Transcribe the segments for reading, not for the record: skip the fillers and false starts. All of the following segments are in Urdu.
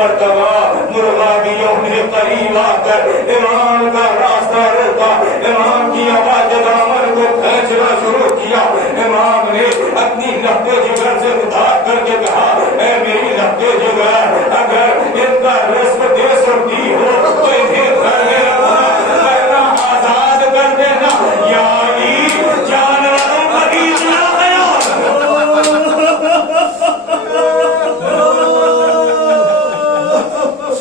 مرتبہ مرغابیوں نے قریب آ کر امام کا راستہ روکا، امام کی آواز دامن کو کھینچنا شروع کیا۔ امام نے اپنی لہتے جگر سے اتار کر کے کہا، اے میری لہتے جگر، اگر ان کا رزق دے سکتی ہو تو انہیں گھر میں رکھنا، ورنہ آزاد کر دینا، یعنی جانوروں کا بیچ نہ گیا۔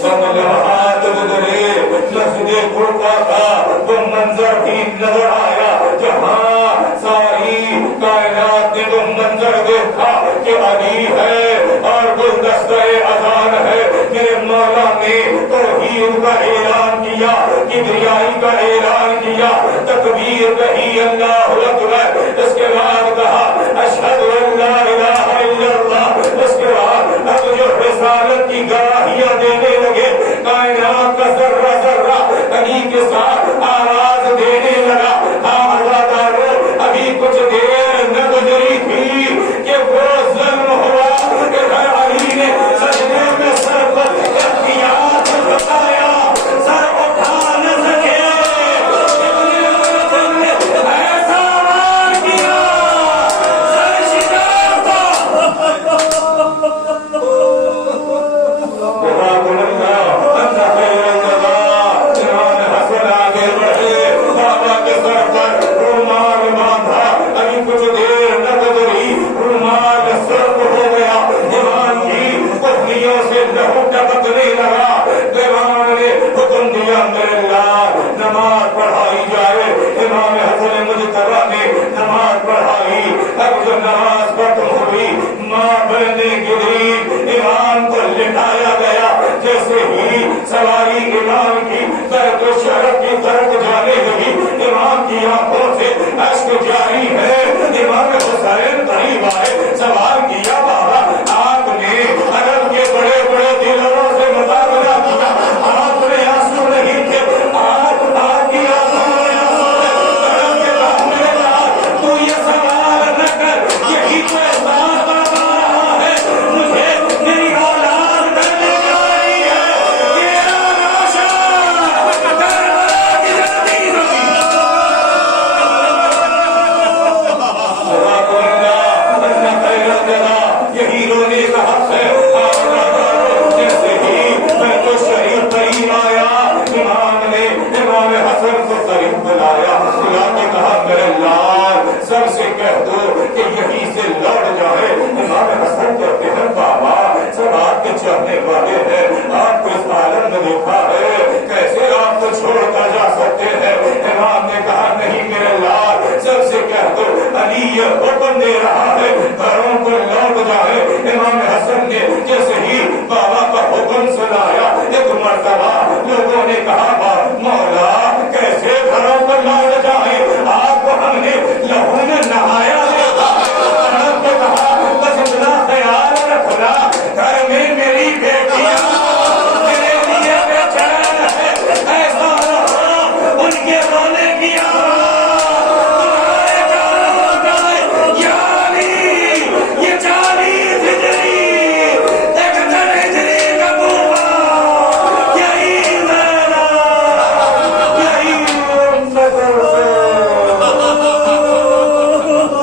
سمجھات گزرے، مسجد قربا کا وہ منظر بھی نظر آیا جہاں ساری کائنات نے وہ منظر دیکھا کہ علی ہے اور گلدستہ اذان ہے۔ میرے مولا نے توحید کا اعلان کیا، کبریائی کا اعلان کیا، تکبیر کہی اللہ اکبر، اس کے بعد کہا اشہد ان لا الہ الا اللہ، اس کے بعد اب جو رسالت کی گواہیاں دینے لگے، کائنات کا ذرہ ذرہ علی کے ساتھ آواز دینے لگا۔ ہاں عزادارو، ابھی کچھ دیر نہ گزری تھی کہ وہ ظلم ہوا کہ ہر علی نے سجدے میں سر پر اختیار بتایا، سر اٹھا نہ سکے، ایسا وار کیا سر شکار تھا۔ نماز پڑھائی جائے، امام حسن مجتبیٰ نے نماز پڑھائی۔ اب جو نماز ختم ہوئی، ماں بہنیں گری، امام کو لٹایا گیا۔ جیسے ہی سواری امام کی طرف شرف کی طرف جانے لگی، امام کی آنکھوں سے اشک جاری ہے۔ امام